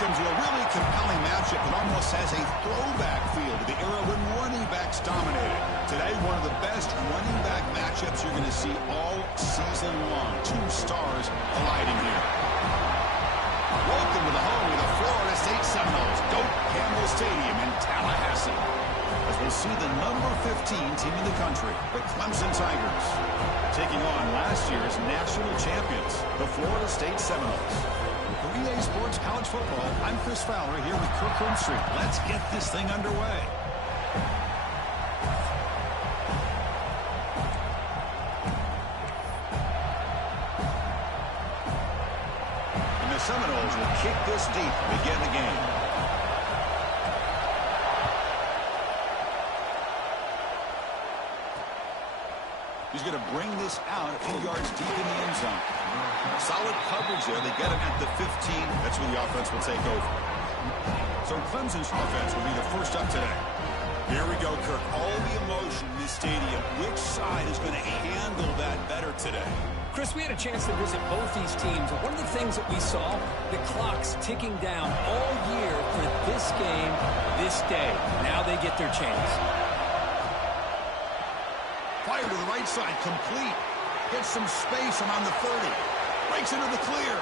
welcome to a really compelling matchup that almost has a throwback feel to the era when running backs dominated. Today, one of the best running back matchups you're going to see all season long. Two stars colliding here. Welcome to the home of the Florida State Seminoles, Doak Campbell Stadium in Tallahassee, as we'll see the number 15 team in the country, the Clemson Tigers, taking on last year's national champions, the Florida State Seminoles. For EA Sports College Football, I'm Chris Fowler here with Kirk Street. Let's get this thing underway. And the Seminoles will kick this deep to begin the game. He's going to bring this out a few yards deep in the end zone. Solid coverage there. They get him at the 15. That's where the offense will take over. So Clemson's offense will be the first up today. Here we go, Kirk. All the emotion in this stadium. Which side is going to handle that better today? Chris, we had a chance to visit both these teams. And one of the things that we saw, the clock's ticking down all year for this game, this day. Now they get their chance. Fire to the right side, complete. Gets some space around the 30. Breaks into the clear.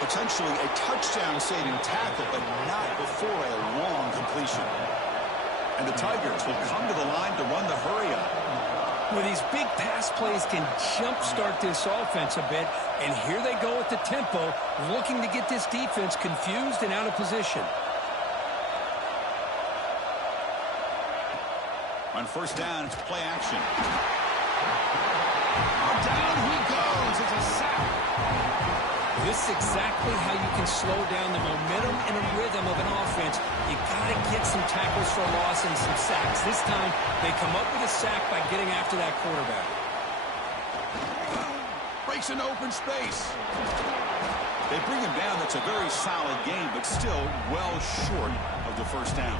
Potentially a touchdown-saving tackle, but not before a long completion. And the Tigers will come to the line to run the hurry-up. Well, these big pass plays can jumpstart this offense a bit, and here they go at the tempo, looking to get this defense confused and out of position. On first down, it's play action. Down he goes. It's a sack. This is exactly how you can slow down the momentum and a rhythm of an offense. You got to get some tackles for a loss and some sacks. This time, they come up with a sack by getting after that quarterback. Breaks into open space. They bring him down. That's a very solid game, but still well short of the first down.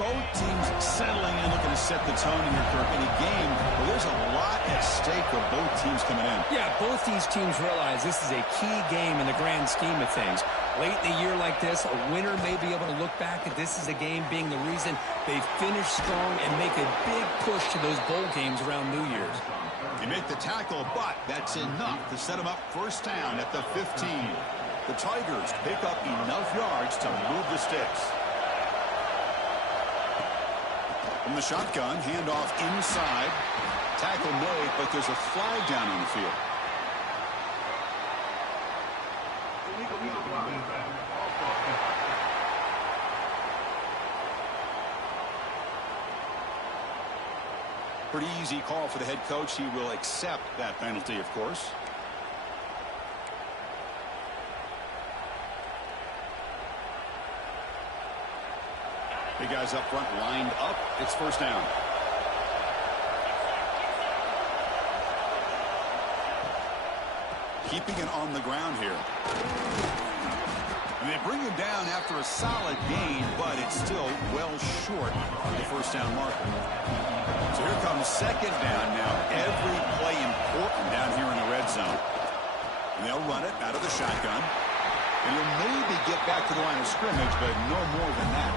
Both teams settling in, looking to set the tone in your Kirk in a game where there's a lot at stake with both teams coming in. Yeah, both these teams realize this is a key game in the grand scheme of things. Late in a year like this, a winner may be able to look back at this as a game being the reason they finish strong and make a big push to those bowl games around New Year's. They make the tackle, but that's enough to set them up first down at the 15. The Tigers pick up enough yards to move the sticks. From the shotgun, handoff inside. Tackle made, but there's a flag down on the field. Pretty easy call for the head coach. He will accept that penalty, of course. The guys up front lined up. It's first down. Keeping it on the ground here. And they bring him down after a solid gain, but it's still well short of the first down marker. So here comes second down now. Every play important down here in the red zone. And they'll run it out of the shotgun. And he'll maybe get back to the line of scrimmage, but no more than that.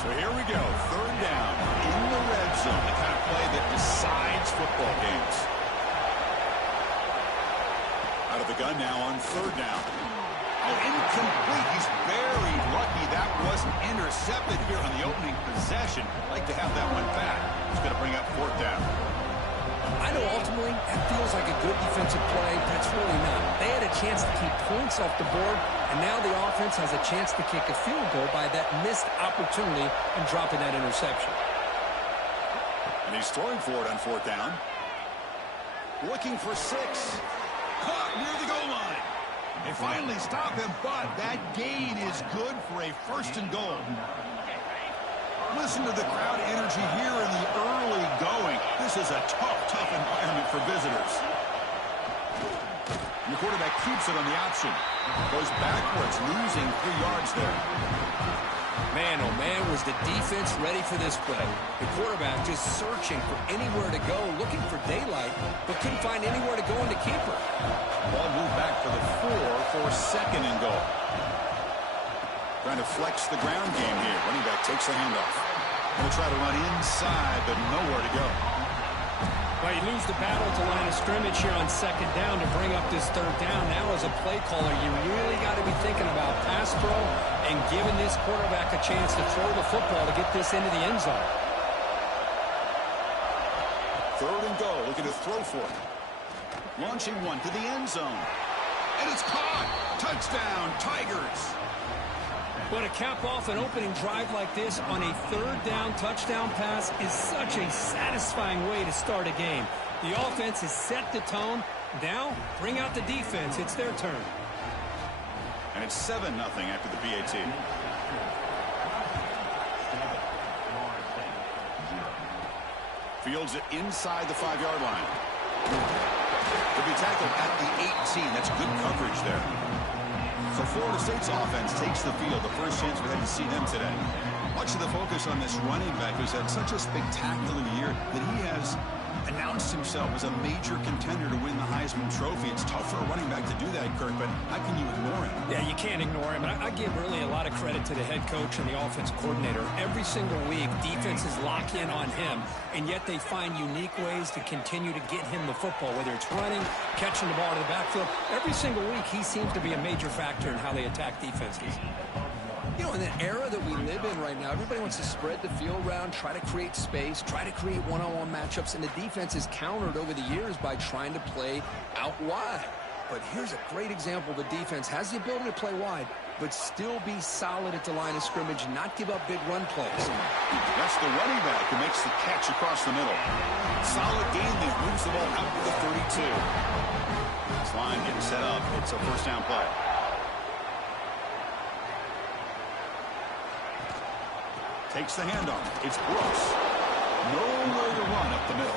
So here we go, third down in the red zone, the kind of play that decides football games. Out of the gun now on third down. Oh, incomplete. He's very lucky that wasn't intercepted here on the opening possession. Like to have that one back. He's going to bring up fourth down. I know ultimately that feels like a good defensive play, but it's really not. They had a chance to keep points off the board, and now the offense has a chance to kick a field goal by that missed opportunity and dropping that interception. And he's throwing for it on fourth down. Looking for 6. Caught near the goal line. They finally stop him, but that gain is good for a first and goal. Listen to the crowd energy here in the early going. This is a tough environment for visitors. And the quarterback keeps it on the option. Goes backwards, losing 3 yards there. Man, oh man, was the defense ready for this play. The quarterback just searching for anywhere to go, looking for daylight, but couldn't find anywhere to go in the keeper. Ball moved back for the 4 for second and goal. Trying to flex the ground game here. Running back takes the handoff. Going to try to run inside, but nowhere to go. Well, you lose the battle at the line of scrimmage here on second down to bring up this third down. Now, as a play caller, you really got to be thinking about pass pro and giving this quarterback a chance to throw the football to get this into the end zone. Third and goal. Looking to throw for it. Launching one to the end zone. And it's caught. Touchdown, Tigers. But to cap off an opening drive like this on a third down touchdown pass is such a satisfying way to start a game. The offense has set the tone. Now, bring out the defense. It's their turn. And it's 7-0 after the PAT. Fields it inside the 5-yard line. To be tackled at the 18. That's good coverage there. So Florida State's offense takes the field. The first chance we had to see them today. Much of the focus on this running back who's had such a spectacular year that he has announced himself as a major contender to win the Heisman Trophy. It's tough for a running back to do that, Kirk, but how can you ignore him? Yeah, you can't ignore him. I give really a lot of credit to the head coach and the offensive coordinator. Every single week, defenses lock in on him, and yet they find unique ways to continue to get him the football, whether it's running, catching the ball to the backfield. Every single week, he seems to be a major factor in how they attack defenses. You know, in the era that we live in right now, everybody wants to spread the field around, try to create space, try to create one-on-one matchups, and the defense is countered over the years by trying to play out wide. But here's a great example. The defense has the ability to play wide, but still be solid at the line of scrimmage, not give up big run plays. That's the running back who makes the catch across the middle. Solid game there, moves the ball out to the 32. This line getting set up. It's a first down play. Takes the handoff. It's Brooks. Nowhere to run up the middle.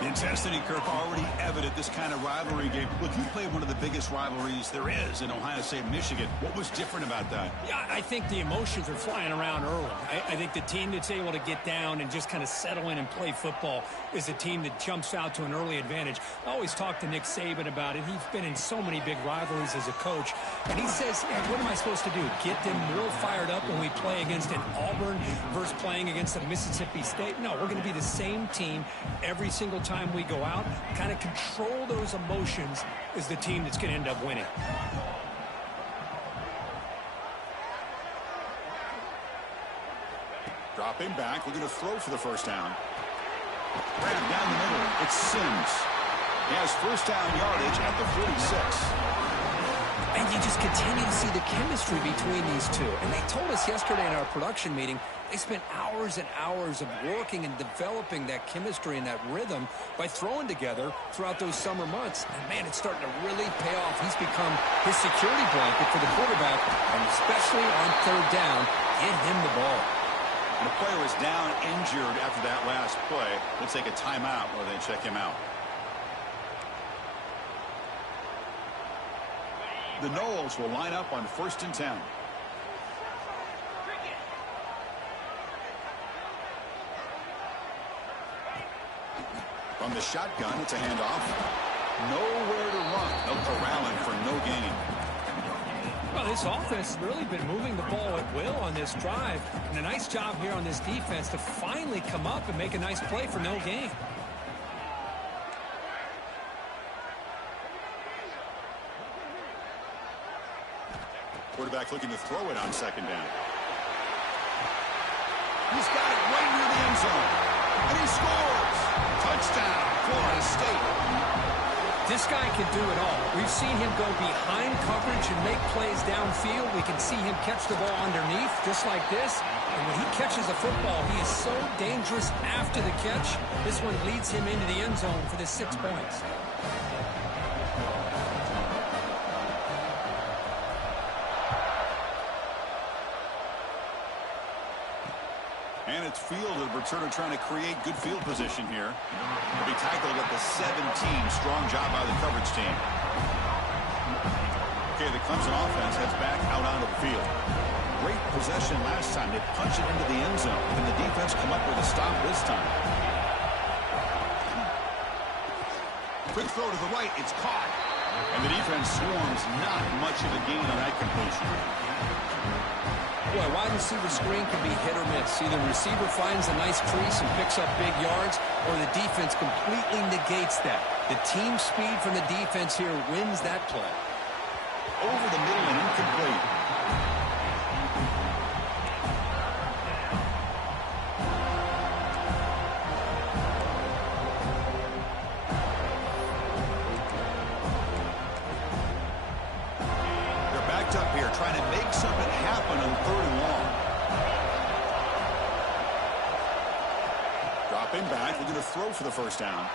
The intensity, Kirk, already evident this kind of rivalry game. Look, you played one of the biggest rivalries there is in Ohio State, Michigan. What was different about that? Yeah, I think the emotions are flying around early. I think the team that's able to get down and just kind of settle in and play football is a team that jumps out to an early advantage. I always talk to Nick Saban about it. He's been in so many big rivalries as a coach. And he says, hey, what am I supposed to do? Get them more fired up when we play against an Auburn versus playing against a Mississippi State? No, we're going to be the same team every single time we go out. Kind of control those emotions is the team that's going to end up winning. Dropping back, looking to throw for the first down. Grabbed down the middle. It's Sims. He has first down yardage at the 46. And you just continue to see the chemistry between these two. And they told us yesterday in our production meeting, they spent hours and hours of working and developing that chemistry and that rhythm by throwing together throughout those summer months. And, man, it's starting to really pay off. He's become his security blanket for the quarterback, and especially on third down, get him the ball. And the player is down injured after that last play. We'll take a timeout while they check him out. The Noles will line up on 1st and 10. From the shotgun, it's a handoff. Nowhere to run. No corralling for no gain. Well, this offense has really been moving the ball at will on this drive. And a nice job here on this defense to finally come up and make a nice play for no gain. Quarterback looking to throw it on second down. He's got it right near the end zone. And he scores! Touchdown, Florida State. This guy can do it all. We've seen him go behind coverage and make plays downfield. We can see him catch the ball underneath, just like this. And when he catches a football, he is so dangerous after the catch. This one leads him into the end zone for the 6 points. And it's fielded. Returner trying to create good field position here. He'll be tackled at the 17. Strong job by the coverage team. Okay, the Clemson offense heads back out onto the field. great possession last time. They punched it into the end zone. Can the defense come up with a stop this time? Quick throw to the right. It's caught. And the defense swarms. Not much of a gain on that completion. Boy, wide receiver screen can be hit or miss. Either the receiver finds a nice crease and picks up big yards, or the defense completely negates that. The team speed from the defense here wins that play. Over the middle and incomplete. They're backed up here trying to make something happen on 3rd and long. Dropping back, looking to throw for the first down.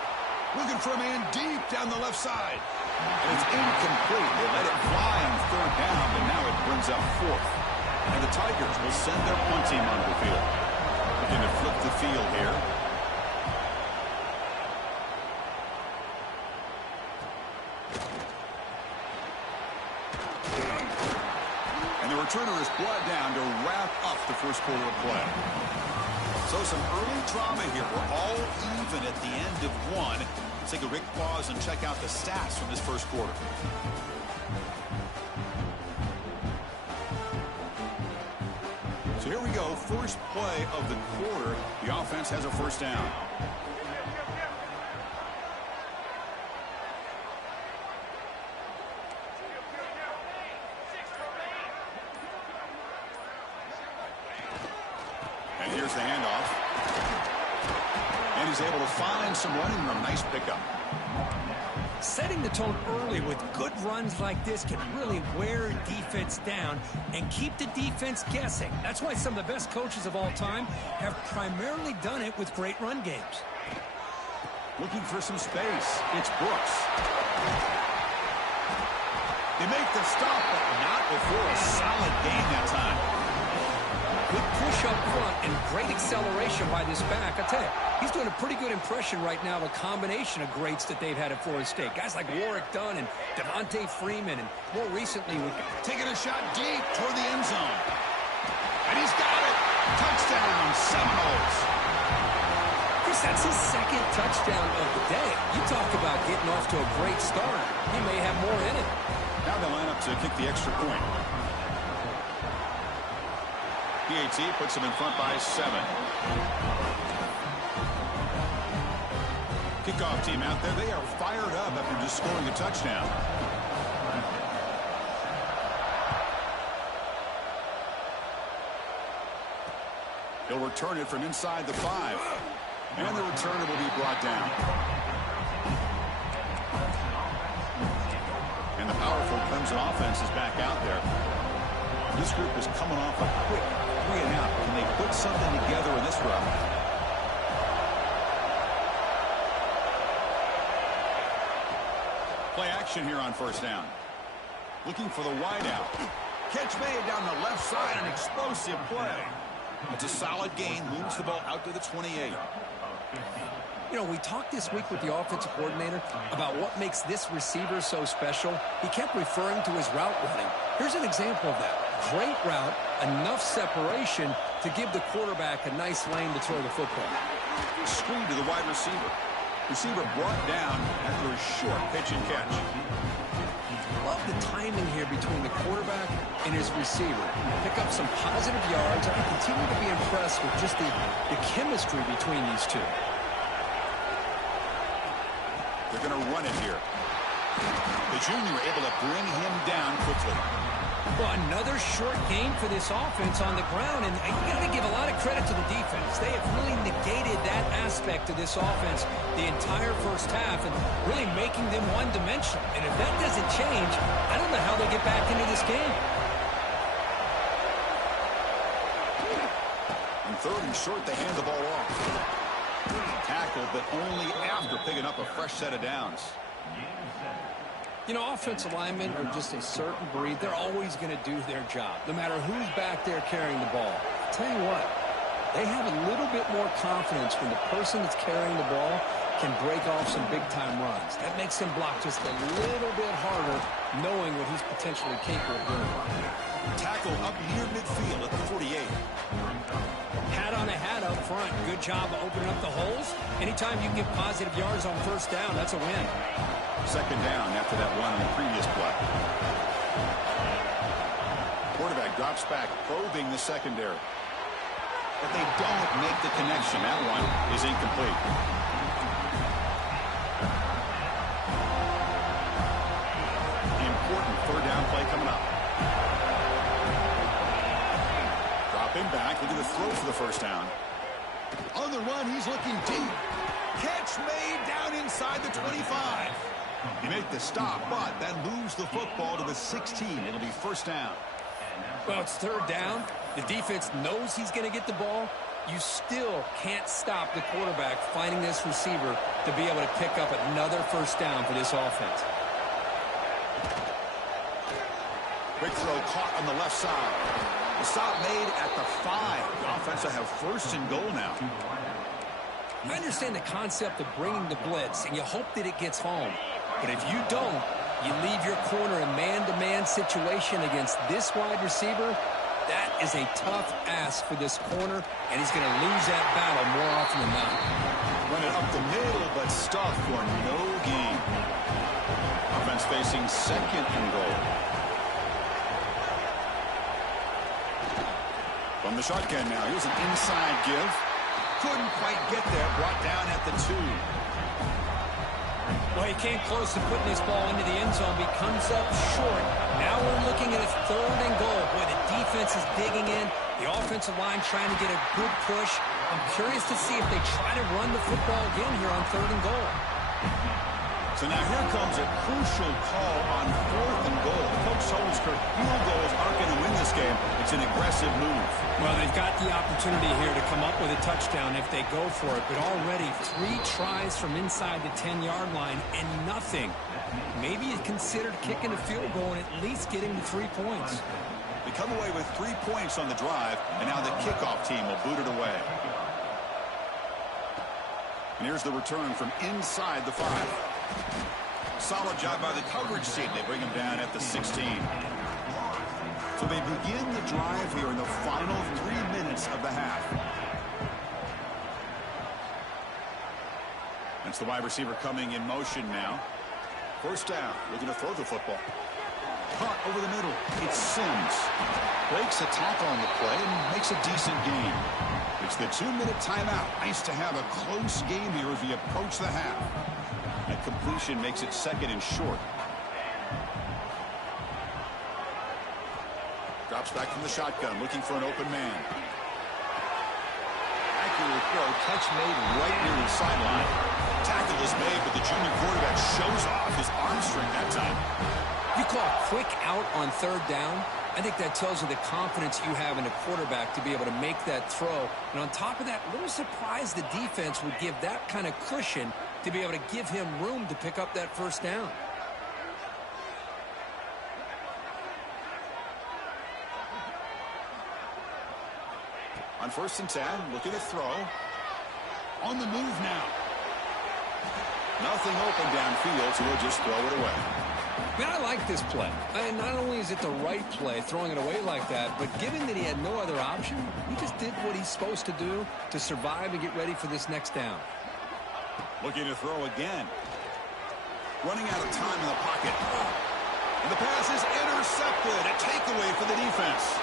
Looking for a man deep down the left side. And it's incomplete. They let it fly on 3rd down, but now it brings up 4th. And the Tigers will send their punt team onto the field. Looking to flip the field here. And the returner is brought down to wrap up the first quarter of play. So some early drama here. We're all even at the end of one. Let's take a quick pause and check out the stats from this first quarter. So here we go. First play of the quarter. The offense has a first down. And here's the handoff. And he's able to find some running room. Nice pickup. Setting the tone early with good runs like this can really wear defense down and keep the defense guessing. That's why some of the best coaches of all time have primarily done it with great run games. Looking for some space. It's Brooks. They make the stop, but not before a solid gain that time. Good push up front and great acceleration by this back. I tell you, he's doing a pretty good impression right now of a combination of greats that they've had at Florida State. Guys like Warwick Dunn and Devontae Freeman, and more recently with taking a shot deep toward the end zone. And he's got it. Touchdown, Seminoles. Chris, that's his second touchdown of the day. You talk about getting off to a great start. He may have more in it. Now they line up to kick the extra point. PAT puts them in front by 7. Kickoff team out there. They are fired up after just scoring a touchdown. He'll return it from inside the 5. And the returner will be brought down. And the powerful Clemson offense is back out there. This group is coming off a quick 3 and out. Can they put something together in this run? Play action here on first down. Looking for the wide out. Catch made down the left side, an explosive play. It's a solid gain, moves the ball out to the 28. You know, we talked this week with the offensive coordinator about what makes this receiver so special. He kept referring to his route running. Here's an example of that. Great route, enough separation to give the quarterback a nice lane to throw the football. Screen to the wide receiver. Receiver brought down after a short pitch and catch. Love the timing here between the quarterback and his receiver. Pick up some positive yards, and I continue to be impressed with just the chemistry between these two. They're going to run it here. The junior able to bring him down quickly. Well, another short gain for this offense on the ground, and you got to give a lot of credit to the defense. They have really negated that aspect of this offense the entire first half and really making them one-dimensional. And if that doesn't change, I don't know how they get back into this game. On 3rd and short, they hand the ball off. Tackle, but only after picking up a fresh set of downs. You know, offensive linemen are just a certain breed. They're always going to do their job, no matter who's back there carrying the ball. I'll tell you what, they have a little bit more confidence when the person that's carrying the ball can break off some big-time runs. That makes him block just a little bit harder, knowing what he's potentially capable of doing. Tackle up near midfield at the 48. Hat on a hat up front. Good job of opening up the holes. Anytime you can get positive yards on first down, that's a win. Second down after that one on the previous play. Quarterback drops back, probing the secondary. But they don't make the connection. That one is incomplete. Important third down play coming up. Dropping back, looking to throw for the first down. On the run, he's looking deep. Catch made down inside the 25. He made the stop, but that moves the football to the 16. It'll be first down. Well, it's third down. The defense knows he's going to get the ball. You still can't stop the quarterback finding this receiver to be able to pick up another first down for this offense. Quick throw caught on the left side. The stop made at the 5. The offense will have first and goal now. I understand the concept of bringing the blitz, and you hope that it gets home. But if you don't, you leave your corner in man-to-man situation against this wide receiver. That is a tough ask for this corner, and he's going to lose that battle more often than not. Run it up the middle, but stuffed for no gain. Offense facing second and goal. From the shotgun now, here's an inside give. Couldn't quite get there, brought down at the 2. Well, he came close to putting this ball into the end zone, but he comes up short. Now we're looking at a third and goal. Boy, the defense is digging in. The offensive line trying to get a good push. I'm curious to see if they try to run the football again here on third and goal. So now here comes a crucial call on fourth and goal. The coach told us field goals aren't going to win this game. It's an aggressive move. Well, they've got the opportunity here to come up with a touchdown if they go for it. But already 3 tries from inside the 10-yard line and nothing. Maybe you considered kicking a field goal and at least getting the 3 points. They come away with 3 points on the drive, and now the kickoff team will boot it away. And here's the return from inside the 5. Solid job by the coverage team. They bring him down at the 16. So they begin the drive here in the final 3 minutes of the half. That's the wide receiver coming in motion now. First down, looking to throw the football. Caught over the middle. It's Sims. Breaks a tackle on the play and makes a decent gain. It's the 2-minute timeout. Nice to have a close game here as we approach the half. That completion makes it second and short. Drops back from the shotgun, looking for an open man. Accurate throw, catch made right near the sideline. Tackle is made, but the junior quarterback shows off his arm strength that time. You call a quick out on third down. I think that tells you the confidence you have in a quarterback to be able to make that throw. And on top of that, a little surprised the defense would give that kind of cushion to be able to give him room to pick up that first down. On 1st and 10, looking to throw. On the move now. Nothing open downfield, so he'll just throw it away. Man, I like this play. And not only is it the right play, throwing it away like that, but given that he had no other option, he just did what he's supposed to do to survive and get ready for this next down. Looking to throw again. Running out of time in the pocket. And the pass is intercepted. A takeaway for the defense.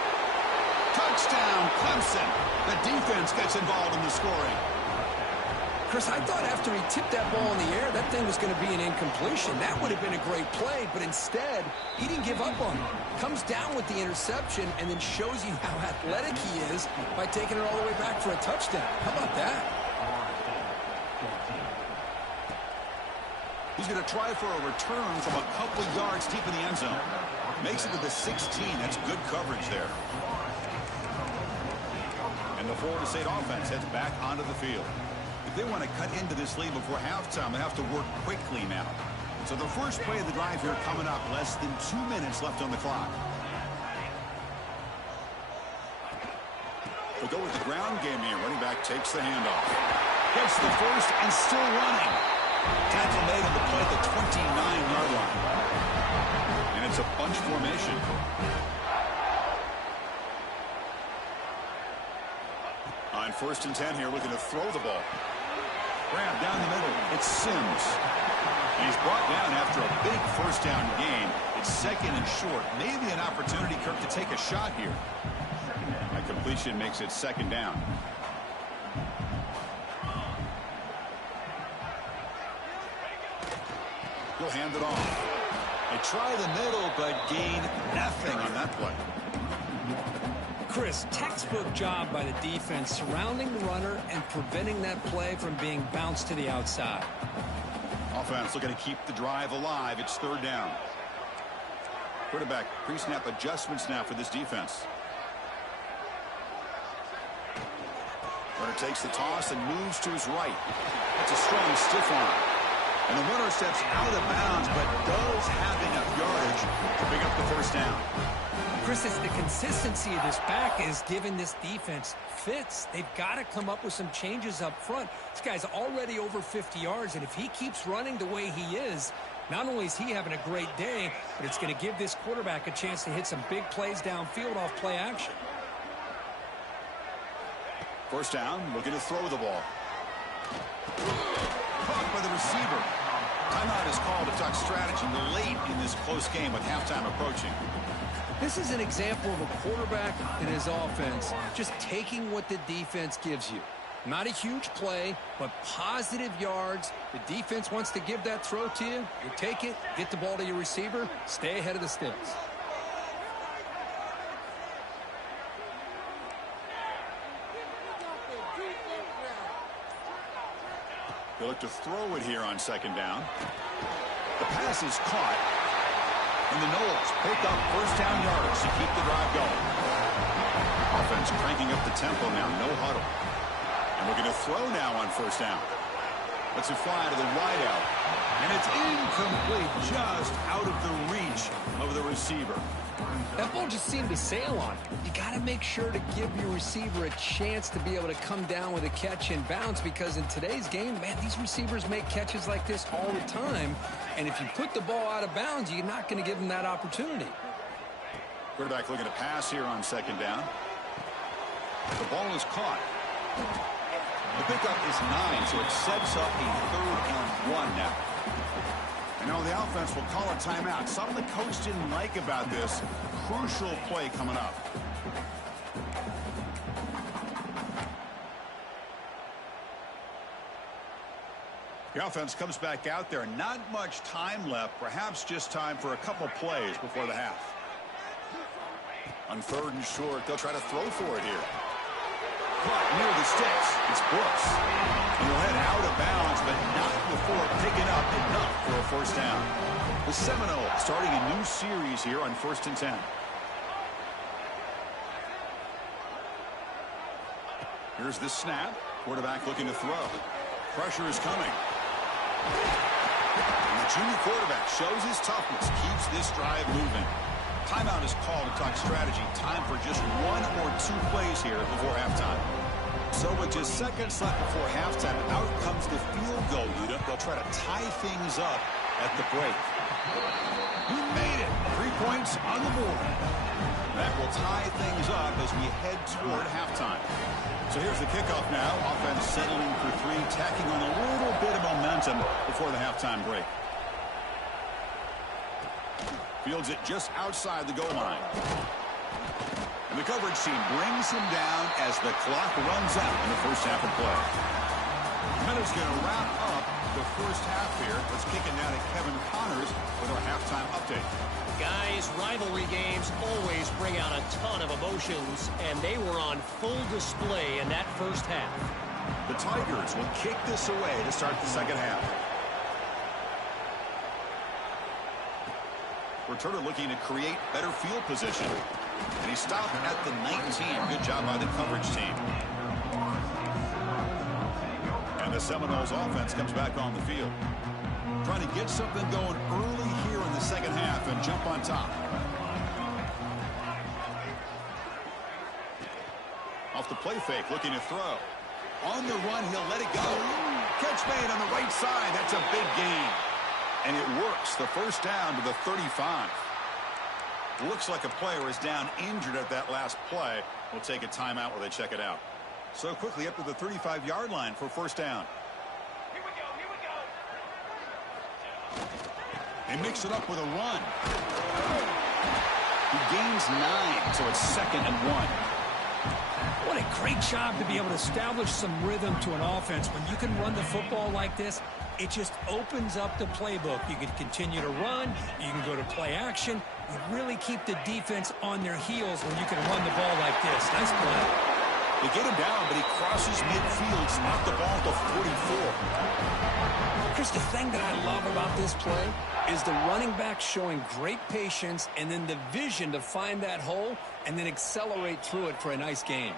Touchdown, Clemson. The defense gets involved in the scoring. Chris, I thought after he tipped that ball in the air, that thing was going to be an incompletion. That would have been a great play, but instead, he didn't give up on it. Comes down with the interception and then shows you how athletic he is by taking it all the way back for a touchdown. How about that? He's going to try for a return from a couple yards deep in the end zone. Makes it to the 16. That's good coverage there. And the Florida State offense heads back onto the field. If they want to cut into this lead before halftime, they have to work quickly now. So the first play of the drive here coming up, less than 2 minutes left on the clock. We'll go with the ground game here. Running back takes the handoff. Gets the first and still running. Tackle made on the play at the 29-yard line. And it's a bunch formation. On 1st and 10 here, looking to throw the ball. Grab down the middle. It's Sims. He's brought down after a big first down gain. It's 2nd and short. Maybe an opportunity, Kirk, to take a shot here. A completion makes it 2nd down. He'll hand it off. They try the middle, but gain nothing on that play. Chris, textbook job by the defense surrounding the runner and preventing that play from being bounced to the outside. Offense looking to keep the drive alive. It's 3rd down. Quarterback pre-snap adjustments now for this defense. Runner takes the toss and moves to his right. That's a strong stiff arm. And the runner steps out of bounds, but does have enough yardage to pick up the 1st down. Chris, it's the consistency of this back is giving this defense fits. They've got to come up with some changes up front. This guy's already over 50 yards, and if he keeps running the way he is, not only is he having a great day, but it's going to give this quarterback a chance to hit some big plays downfield off play action. 1st down, looking to throw the ball. Caught by the receiver. Timeout is called to talk strategy late in this close game with halftime approaching. This is an example of a quarterback and his offense just taking what the defense gives you. Not a huge play, but positive yards. The defense wants to give that throw to you. You take it, get the ball to your receiver, stay ahead of the sticks. They look to throw it here on 2nd down. The pass is caught. And the Noles pick up 1st down yards to keep the drive going. Offense cranking up the tempo now, no huddle. And looking to throw now on 1st down. Lets it fly to the wideout. And it's incomplete, just out of the reach of the receiver. That ball just seemed to sail on him. You got to make sure to give your receiver a chance to be able to come down with a catch and bounce, because in today's game, man, these receivers make catches like this all the time. And if you put the ball out of bounds, you're not going to give them that opportunity. Quarterback looking to pass here on 2nd down. The ball is caught. The pickup is 9, so it sets up a 3rd and 1 now. And now the offense will call a timeout. Something the coach didn't like about this. Crucial play coming up. The offense comes back out there. Not much time left. Perhaps just time for a couple plays before the half. On 3rd and short, they'll try to throw for it here. Caught near the sticks. It's Brooks. And he'll head out of bounds, but not before picking up enough for a 1st down. The Seminoles starting a new series here on 1st and 10. Here's the snap. Quarterback looking to throw. Pressure is coming. And the junior quarterback shows his toughness, keeps this drive moving. Timeout is called to talk strategy. Time for just 1 or 2 plays here before halftime. So with just seconds left before halftime, out comes the field goal unit. They'll try to tie things up at the break. He made it. 3 points on the board. That will tie things up as we head toward halftime. So here's the kickoff now. Offense settling for 3, tacking on a little bit of momentum before the halftime break. Fields it just outside the goal line. And the coverage team brings him down as the clock runs out in the 1st half of play. Minute's going to wrap up the 1st half here. Let's kick it now to Kevin Connors with our halftime update. Guys, rivalry games always bring out a ton of emotions, and they were on full display in that 1st half. The Tigers will kick this away to start the 2nd half. Returner looking to create better field position. And he stopped at the 19. Good job by the coverage team. And the Seminoles offense comes back on the field. Trying to get something going early here in the 2nd half and jump on top. Off the play fake, looking to throw. On the run, he'll let it go. Catch made on the right side. That's a big gain. And it works. The 1st down to the 35. Looks like a player is down injured at that last play. We'll take a timeout while they check it out. So quickly up to the 35-yard line for first down. Here we go. They mix it up with a run. He gains 9, so it's 2nd and 1. What a great job to be able to establish some rhythm to an offense. When you can run the football like this, it just opens up the playbook. You can continue to run. You can go to play action. You really keep the defense on their heels when you can run the ball like this. Nice play. They get him down, but he crosses midfield, knocked the ball to 44. Chris, the thing that I love about this play is the running back showing great patience and then the vision to find that hole and then accelerate through it for a nice gain.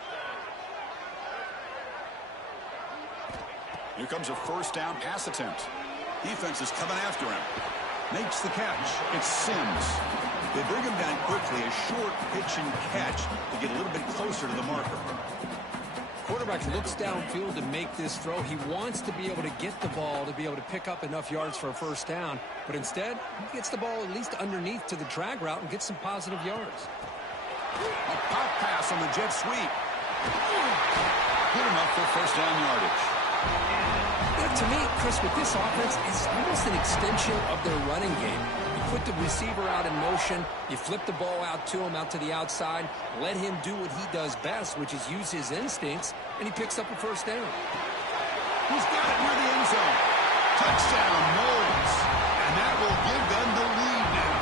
Here comes a first down pass attempt. Defense is coming after him. Makes the catch. It's Sims. They bring him down quickly, a short pitch and catch to get a little bit closer to the marker. Quarterback looks downfield to make this throw. He wants to be able to get the ball to be able to pick up enough yards for a first down. But instead, he gets the ball at least underneath to the drag route and gets some positive yards. A pop pass on the jet sweep. Good enough for first down yardage. Yeah, to me, Chris, with this offense, it's almost an extension of their running game. You put the receiver out in motion, you flip the ball out to him, out to the outside, let him do what he does best, which is use his instincts, and he picks up a first down. He's got it near the end zone. Touchdown, Knowles. And that will give them the lead now.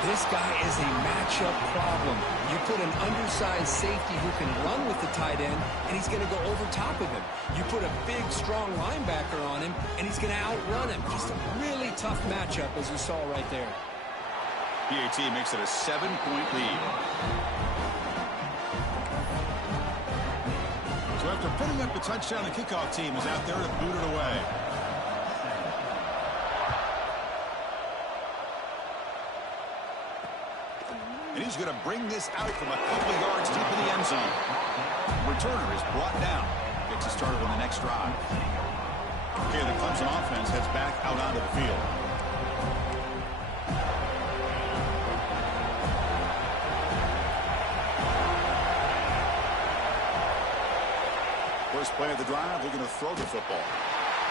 This guy is a matchup problem. You put an undersized safety who can run with the tight end, and he's going to go over top of him. You put a big, strong linebacker on him, and he's going to outrun him. Just a really tough matchup, as you saw right there. PAT makes it a 7-point lead. So after putting up the touchdown, the kickoff team is out there to boot it away. And he's going to bring this out from a couple of yards deep in the end zone. Returner is brought down. Gets us started on the next drive. Okay, the Clemson offense heads back out onto the field. First play of the drive, they're going to throw the football.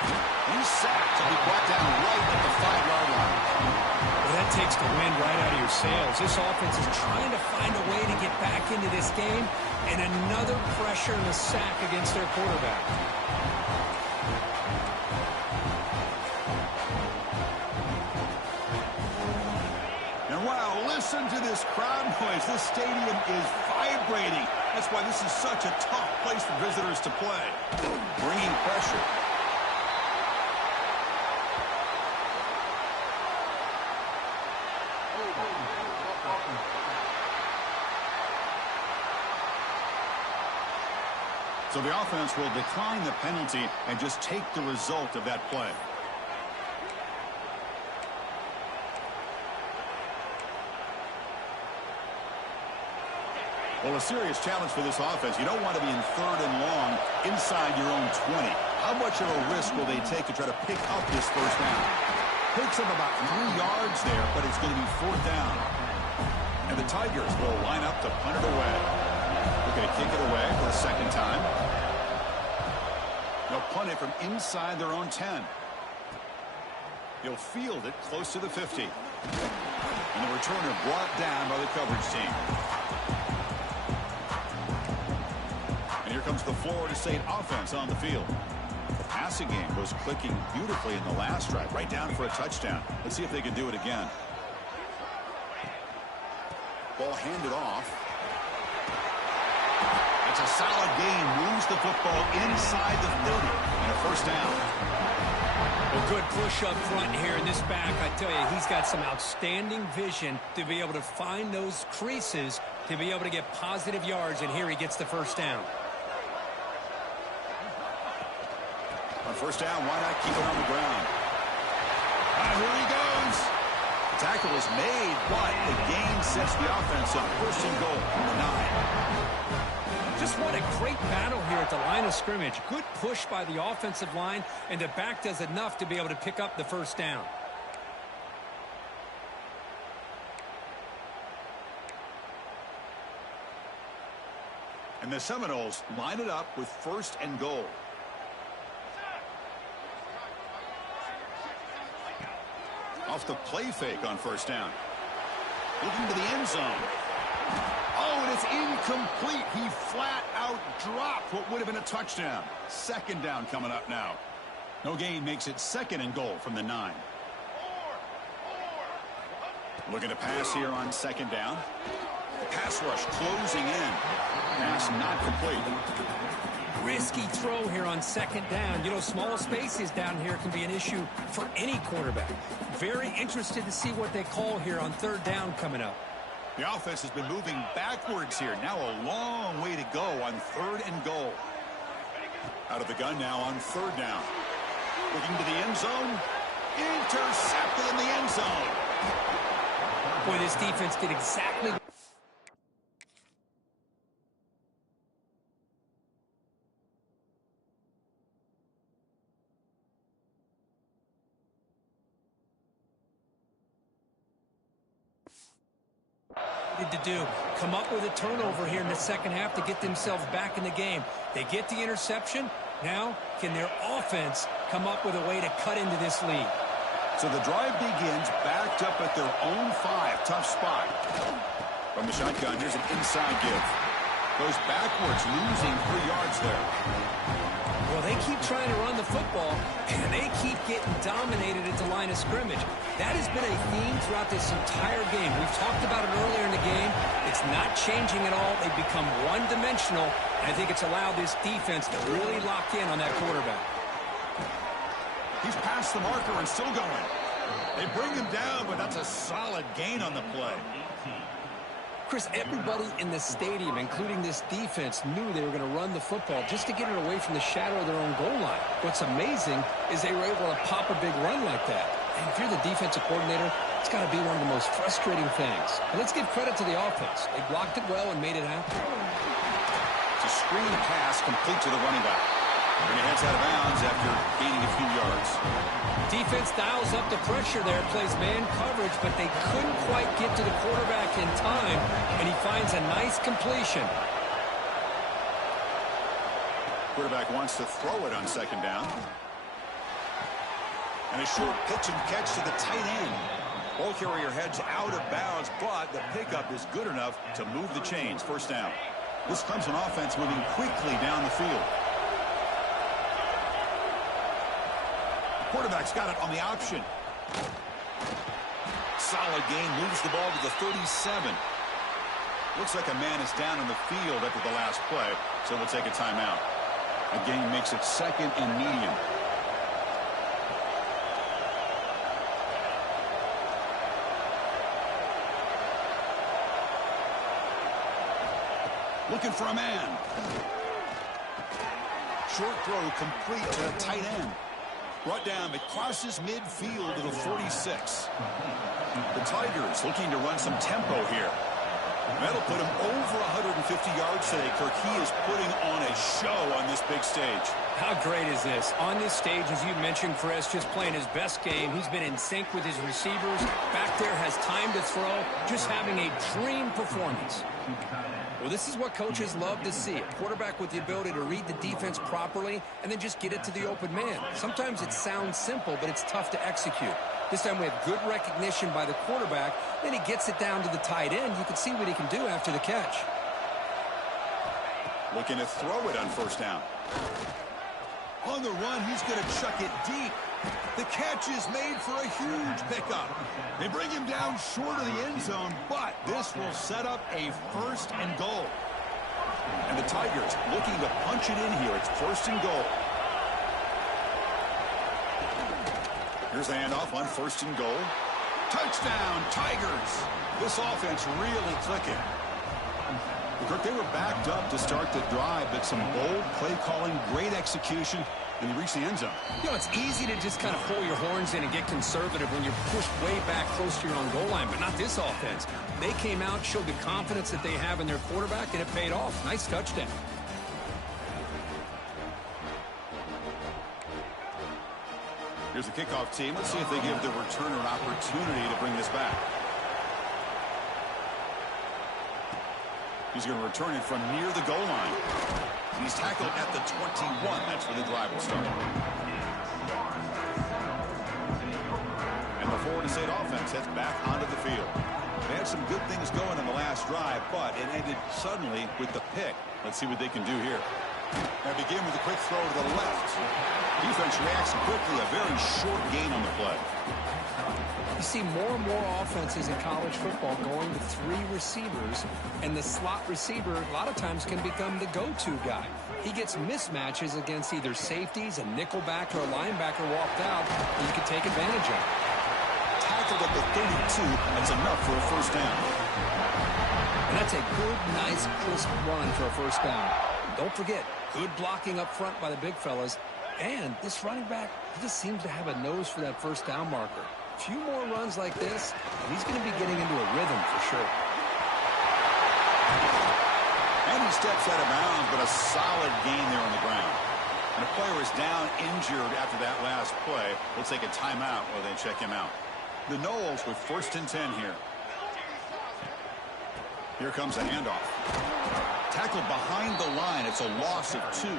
He's sacked and he brought down right at the 5-yard line. Well, that takes the wind right out of your sails. This offense is trying to find a way to get back into this game, and another pressure and a sack against their quarterback. And wow, listen to this crowd noise. This stadium is vibrating. That's why this is such a tough place for visitors to play. Bringing pressure. So the offense will decline the penalty and just take the result of that play. Well, a serious challenge for this offense. You don't want to be in 3rd and long inside your own 20. How much of a risk will they take to try to pick up this first down? Picks up about 3 yards there, but it's going to be 4th down. And the Tigers will line up to punt it away. They're going to kick it away for the 2nd time. They'll punt it from inside their own 10. He'll field it close to the 50. And the returner brought down by the coverage team. And here comes the Florida State offense on the field. The passing game was clicking beautifully in the last drive, right down for a touchdown. Let's see if they can do it again. Ball handed off. It's a solid gain. Moves the football inside the 30 and a first down. A good push up front here in this back. I tell you, he's got some outstanding vision to be able to find those creases to be able to get positive yards, and here he gets the first down. On first down, why not keep it on the ground? Here he goes. The tackle is made, but the gain sets the offense up. 1st and goal from the 9. Just what a great battle here at the line of scrimmage. Good push by the offensive line, and the back does enough to be able to pick up the first down. And And the Seminoles line it up with 1st and goal. Off the play fake on 1st down. Looking to the end zone. Oh, and it's incomplete. He flat out dropped what would have been a touchdown. 2nd down coming up now. No gain makes it 2nd and goal from the 9. Looking to pass here on 2nd down. The pass rush closing in. Pass not complete. Risky throw here on 2nd down. You know, small spaces down here can be an issue for any quarterback. Very interested to see what they call here on 3rd down coming up. The offense has been moving backwards here. Now a long way to go on 3rd and goal. Out of the gun now on 3rd down. Looking to the end zone. Intercepted in the end zone. Boy, this defense did exactly to do. Come up with a turnover here in the 2nd half to get themselves back in the game. They get the interception. Now, can their offense come up with a way to cut into this lead? So the drive begins backed up at their own 5. Tough spot. From the shotgun, here's an inside give. Goes backwards, losing 3 yards there. Well, they keep trying to run the football, and they keep getting dominated at the line of scrimmage. That has been a theme throughout this entire game. We've talked about it earlier in the game. It's not changing at all. They've become one-dimensional, and I think it's allowed this defense to really lock in on that quarterback. He's past the marker and still going. They bring him down, but that's a solid gain on the play. Chris, everybody in the stadium, including this defense, knew they were going to run the football just to get it away from the shadow of their own goal line. What's amazing is they were able to pop a big run like that. And if you're the defensive coordinator, it's got to be one of the most frustrating things. But let's give credit to the offense. They blocked it well and made it happen. It's a screen pass complete to the running back. And he heads out of bounds after gaining a few yards. Defense dials up the pressure there, plays man coverage, but they couldn't quite get to the quarterback in time, and he finds a nice completion. Quarterback wants to throw it on 2nd down. And a short pitch and catch to the tight end. Ball carrier heads out of bounds, but the pickup is good enough to move the chains. 1st down. This Clemson offense moving quickly down the field. Quarterback's got it on the option. Solid gain, moves the ball to the 37. Looks like a man is down on the field after the last play, so we'll take a timeout. A gain makes it 2nd and medium. Looking for a man. Short throw complete to the tight end. Brought down, but crosses midfield to the 46. The Tigers looking to run some tempo here. That'll put him over 150 yards today, Kirk. He is putting on a show on this big stage. How great is this? On this stage, as you mentioned, Chris, just playing his best game. He's been in sync with his receivers. Back there, has time to throw. Just having a dream performance. Well, this is what coaches love to see. A quarterback with the ability to read the defense properly and then just get it to the open man. Sometimes it sounds simple, but it's tough to execute. This time we have good recognition by the quarterback. Then he gets it down to the tight end. You can see what he can do after the catch. Looking to throw it on 1st down. On the run, he's going to chuck it deep. The catch is made for a huge pickup. They bring him down short of the end zone, but this will set up a 1st and goal. And the Tigers looking to punch it in here. It's 1st and goal. Here's the handoff on 1st and goal. Touchdown, Tigers. This offense really clicking. Kirk, they were backed up to start the drive, but some bold play calling, great execution, and they reached the end zone. You know, it's easy to just kind of pull your horns in and get conservative when you're pushed way back close to your own goal line, but not this offense. They came out, showed the confidence that they have in their quarterback, and it paid off. Nice touchdown. Here's the kickoff team. Let's see if they give the returner an opportunity to bring this back. He's going to return it from near the goal line. He's tackled at the 21. That's where the drive will start. And the Florida State offense heads back onto the field. They had some good things going in the last drive, but it ended suddenly with the pick. Let's see what they can do here. They begin with a quick throw to the left. Defense reacts quickly. A very short gain on the play. You see more and more offenses in college football going to 3 receivers, and the slot receiver a lot of times can become the go-to guy. He gets mismatches against either safeties, a nickelback, or a linebacker walked out, and you can take advantage of it. Tackled at the 32. That's enough for a first down. And that's a good, nice, crisp run for a first down. Don't forget, good blocking up front by the big fellas. And this running back, he just seems to have a nose for that first down marker. A few more runs like this, and he's going to be getting into a rhythm for sure. And he steps out of bounds, but a solid gain there on the ground. And a player is down injured after that last play. We'll take a timeout while they check him out. The Noles with 1st and 10 here. Here comes a handoff. Tackled behind the line. It's a loss of 2.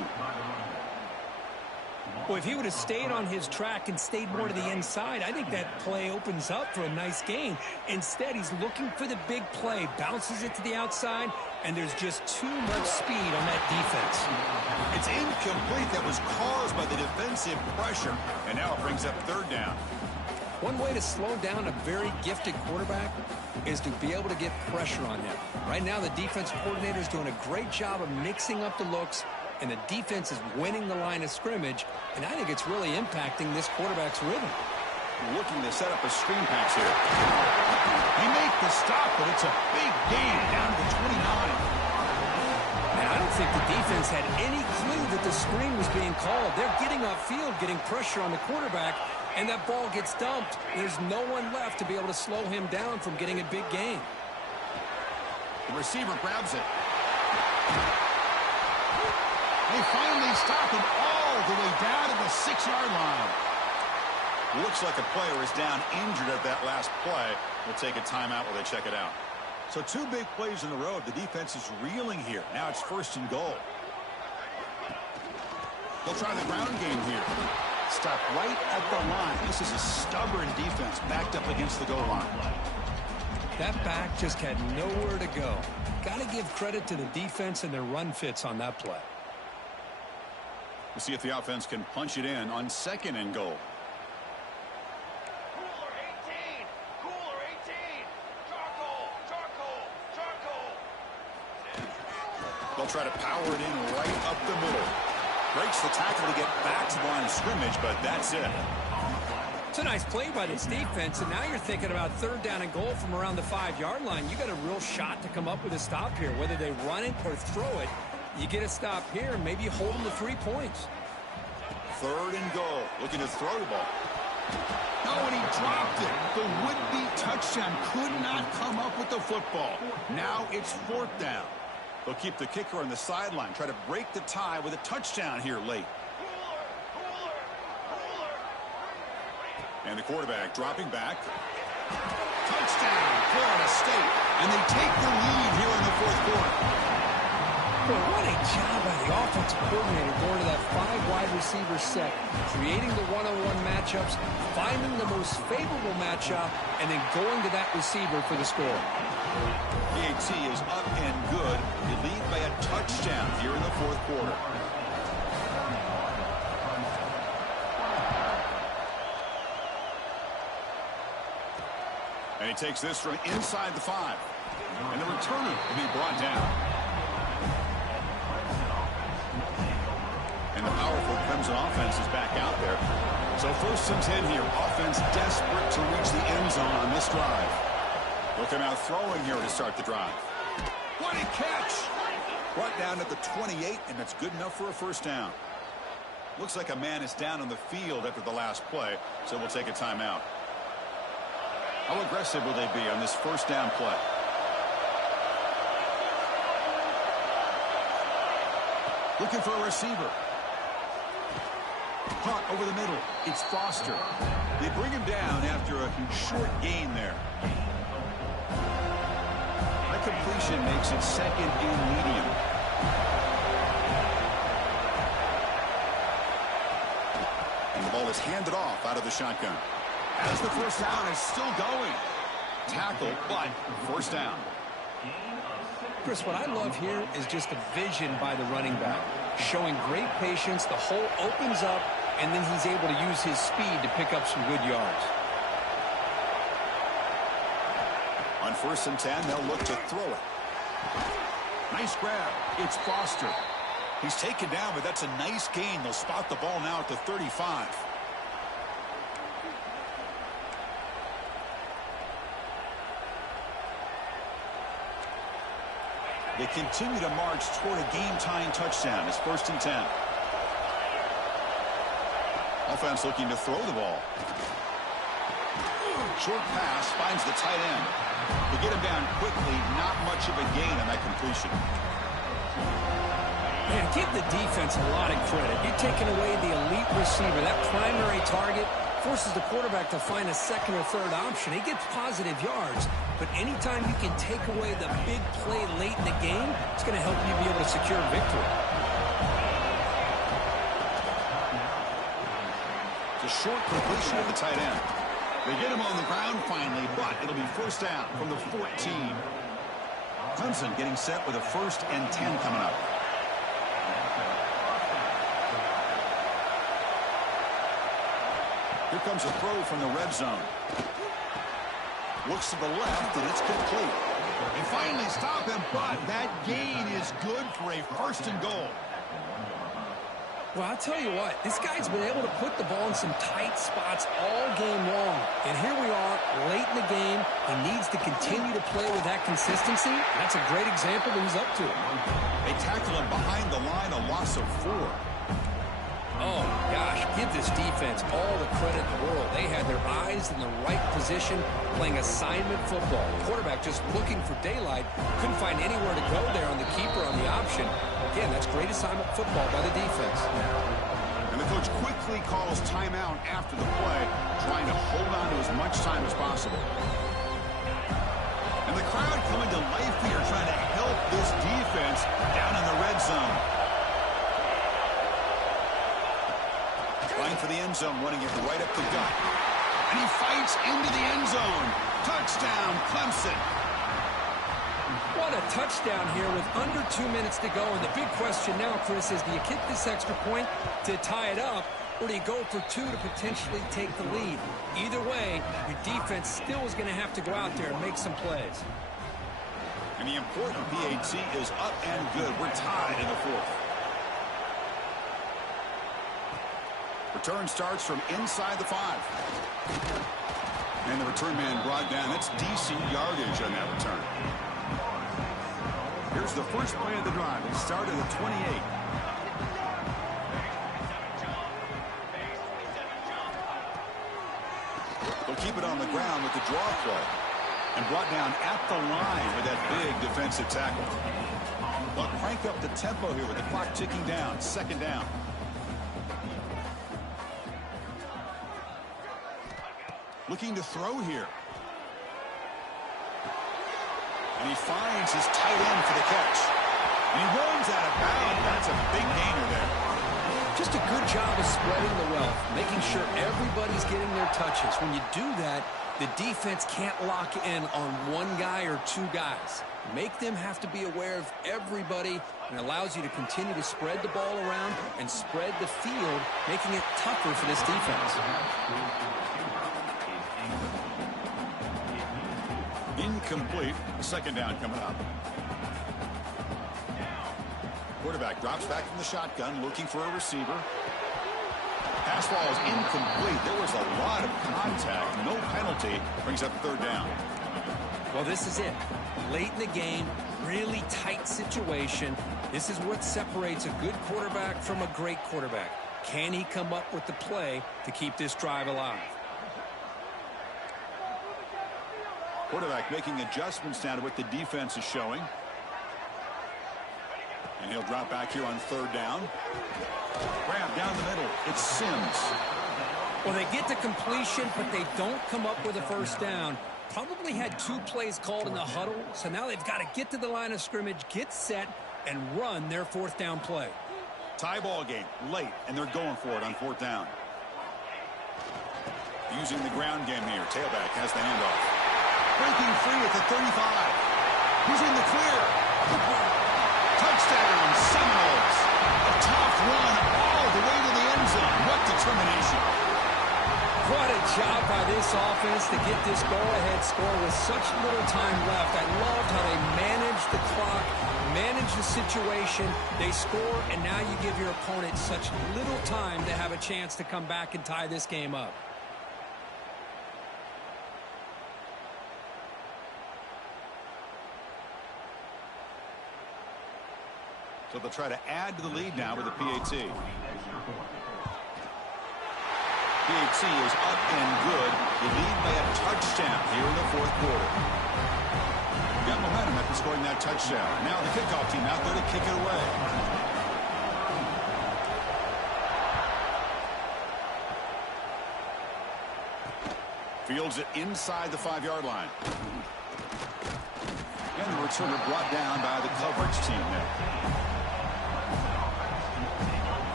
Well, if he would have stayed on his track and stayed more to the inside, I think that play opens up for a nice gain. Instead, he's looking for the big play, bounces it to the outside, and there's just too much speed on that defense. It's incomplete. That was caused by the defensive pressure. And now it brings up 3rd down. One way to slow down a very gifted quarterback is to be able to get pressure on him. Right now, the defensive coordinator is doing a great job of mixing up the looks, and the defense is winning the line of scrimmage, and I think it's really impacting this quarterback's rhythm. Looking to set up a screen pass here. They make the stop, but it's a big gain down to the 29. And I don't think the defense had any clue that the screen was being called. They're getting upfield, getting pressure on the quarterback, and that ball gets dumped. There's no one left to be able to slow him down from getting a big gain. The receiver grabs it. They finally stop him all the way down to the 6-yard line. Looks like a player is down injured at that last play. We'll take a timeout while they check it out. So 2 big plays in a row. The defense is reeling here. Now it's 1st and goal. They'll try the ground game here. Stop right at the line. This is a stubborn defense backed up against the goal line. That back just had nowhere to go. Got to give credit to the defense and their run fits on that play. We'll see if the offense can punch it in on 2nd and goal. Cooler 18! Cooler 18! Charcoal! They'll try to power it in right up the middle. Breaks the tackle to get back to the line of scrimmage, but that's it. It's a nice play by this defense, and now you're thinking about 3rd down and goal from around the 5-yard line. You got a real shot to come up with a stop here. Whether they run it or throw it, you get a stop here, and maybe you hold them to 3 points. 3rd and goal. Looking to throw the ball. No, and he dropped it. The would-be touchdown could not come up with the football. Now it's 4th down. They'll keep the kicker on the sideline. Try to break the tie with a touchdown here late. And the quarterback dropping back. Touchdown, Florida State. And they take the lead here in the 4th quarter. Well, what a job by the offensive coordinator going to that 5-wide receiver set, creating the one-on-one matchups, finding the most favorable matchup, and then going to that receiver for the score. PAT is up and good. They lead by a touchdown here in the 4th quarter. And he takes this from inside the 5. And the returner will be brought down. And the powerful Crimson offense is back out there. So 1st and 10 here. Offense desperate to reach the end zone on this drive. They'll come out throwing here to start the drive. What a catch! Brought down at the 28, and that's good enough for a 1st down. Looks like a man is down on the field after the last play, so we'll take a timeout. How aggressive will they be on this 1st down play? Looking for a receiver. Caught over the middle. It's Foster. They bring him down after a short gain there. That could completion makes it second and medium. And the ball is handed off out of the shotgun. As the first down is still going. Tackle, but first down. Chris, what I love here is just a vision by the running back. Showing great patience, the hole opens up, and then he's able to use his speed to pick up some good yards. On 1st and 10, they'll look to throw it. Nice grab. It's Foster. He's taken down, but that's a nice gain. They'll spot the ball now at the 35. They continue to march toward a game-tying touchdown. It's 1st and 10. Offense looking to throw the ball. Short pass finds the tight end. They get him down quickly. Not much of a gain on that completion. Man, give the defense a lot of credit. You're taking away the elite receiver. That primary target forces the quarterback to find a second or third option. He gets positive yards, but anytime you can take away the big play late in the game, it's going to help you be able to secure victory. It's a short completion of the tight end. They get him on the ground finally, but it'll be first down from the 14. Clemson getting set with a 1st and 10 coming up. Here comes a throw from the red zone. Looks to the left, and it's complete. They finally stop him, but that gain is good for a 1st and goal. Well, I'll tell you what, this guy's been able to put the ball in some tight spots all game long. And here we are, late in the game. He needs to continue to play with that consistency. That's a great example that he's up to. They tackle him behind the line, a loss of 4. Oh, gosh, give this defense all the credit in the world. They had their eyes in the right position, playing assignment football. The quarterback just looking for daylight. Couldn't find anywhere to go there on the keeper on the option. Again, that's great assignment football by the defense. And the coach quickly calls timeout after the play, trying to hold on to as much time as possible. And the crowd coming to life here, trying to help this defense down in the red zone. Line for the end zone, running it right up the gut. And he fights into the end zone. Touchdown, Clemson. What a touchdown here with under 2 minutes to go. And the big question now, Chris, is do you kick this extra point to tie it up, or do you go for 2 to potentially take the lead? Either way, your defense still is going to have to go out there and make some plays. And the important PAT is up and good. We're tied in the 4th. Return starts from inside the 5. And the return man brought down. That's decent yardage on that return. Here's the first play of the drive. It started at 28. They'll keep it on the ground with the draw play. And brought down at the line with that big defensive tackle. They'll crank up the tempo here with the clock ticking down. 2nd down. Looking to throw here. And he finds his tight end for the catch. And he runs out of bounds. That's a big gainer there. Just a good job of spreading the wealth, making sure everybody's getting their touches. When you do that, the defense can't lock in on one guy or 2 guys. Make them have to be aware of everybody, and allows you to continue to spread the ball around and spread the field, making it tougher for this defense. Incomplete. 2nd down coming up. Quarterback drops back from the shotgun, looking for a receiver. Pass ball is incomplete. There was a lot of contact. No penalty. Brings up 3rd down. Well, this is it. Late in the game, really tight situation. This is what separates a good quarterback from a great quarterback. Can he come up with the play to keep this drive alive? Quarterback making adjustments now to what the defense is showing. And he'll drop back here on 3rd down. Grab down the middle. It's Sims. Well, they get to completion, but they don't come up with a first down. Probably had 2 plays called in the huddle, so now they've got to get to the line of scrimmage, get set, and run their 4th down play. Tie ball game, late, and they're going for it on 4th down. Using the ground game here. Tailback has the handoff. Breaking free at the 35. He's in the clear. Touchdown, Seminoles. A tough run all the way to the end zone. What determination. What a job by this offense to get this go-ahead score with such little time left. I loved how they managed the clock, managed the situation. They score, and now you give your opponent such little time to have a chance to come back and tie this game up. So they'll try to add to the lead now with a PAT. PAT is up and good. The lead by a touchdown here in the 4th quarter. Got momentum after scoring that touchdown. Now the kickoff team out there to kick it away. Fields it inside the 5-yard line. And the returner brought down by the coverage team there.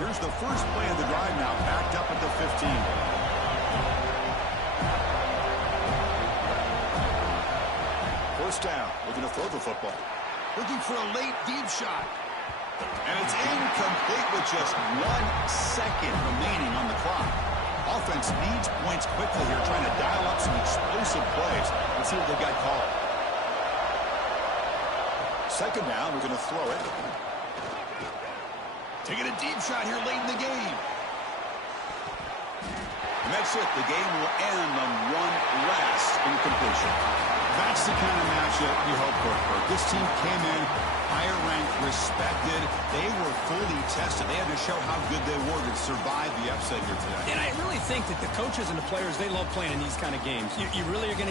Here's the first play of the drive now, backed up at the 15. First down, looking to throw the football. Looking for a late deep shot. And it's incomplete with just 1 second remaining on the clock. Offense needs points quickly here, trying to dial up some explosive plays. Let's see what they've got called. Second down, we're going to throw it. Taking a deep shot here late in the game. And that's it. The game will end on one last incompletion. That's the kind of matchup you hope for. This team came in higher ranked, respected. They were fully tested. They had to show how good they were to survive the upset here today. And I really think that the coaches and the players, they love playing in these kind of games. You really are going to get